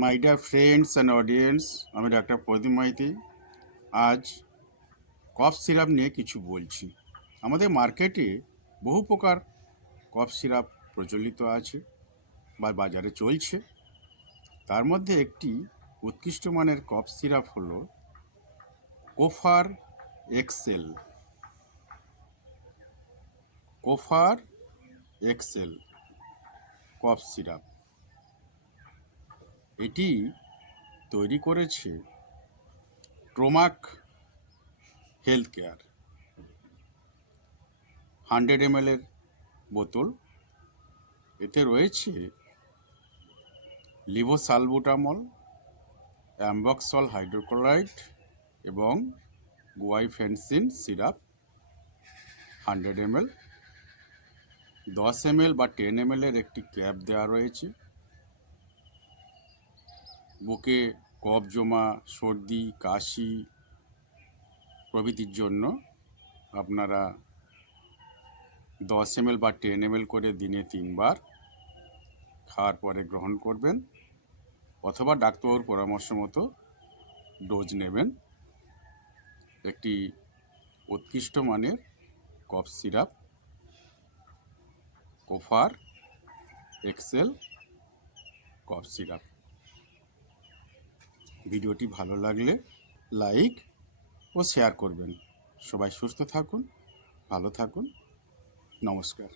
My dear friends and audience, আমি doctor প্রদীপ মাইতি। আজ cough syrup নিয়ে কিছু বলছি। আমাদের মার্কেটে বহু প্রকার কফ সিরাপ প্রচলিত আছে বা বাজারে চলছে। তার মধ্যে একটি উৎকৃষ্ট মানের কফ সিরাপ হলো কোফার এক্সেল। কোফার এক্সেল কফ সিরাপ এটি তৈরি করেছে ট্রোমাক হেলথ কেয়ার। 100 ml এর বোতল। এতে রয়েছে লিভোসালবুটামল, অ্যাম্বক্সল হাইড্রোক্লোরাইড এবং গুয়াইফেনসিন সিরাপ 100 ml। 10 ml বা 10 ml এর একটি ক্যাপ দেওয়া রয়েছে। বুকে কফ জমা, সর্দি, কাশি প্রভৃতির জন্য আপনারা 10 ml বা 10 ml করে দিনে 3 বার খাওয়ার পরে গ্রহণ করবেন, অথবা ডাক্তারবাবুর পরামর্শ মতো ডোজ নেবেন। একটি উৎকৃষ্ট মানের কফ সিরাপ কোফার এক্সেল কফ সিরাপ। ভিডিওটি ভালো লাগলে লাইক ও শেয়ার করবেন। সবাই সুস্থ থাকুন, ভালো থাকুন। নমস্কার।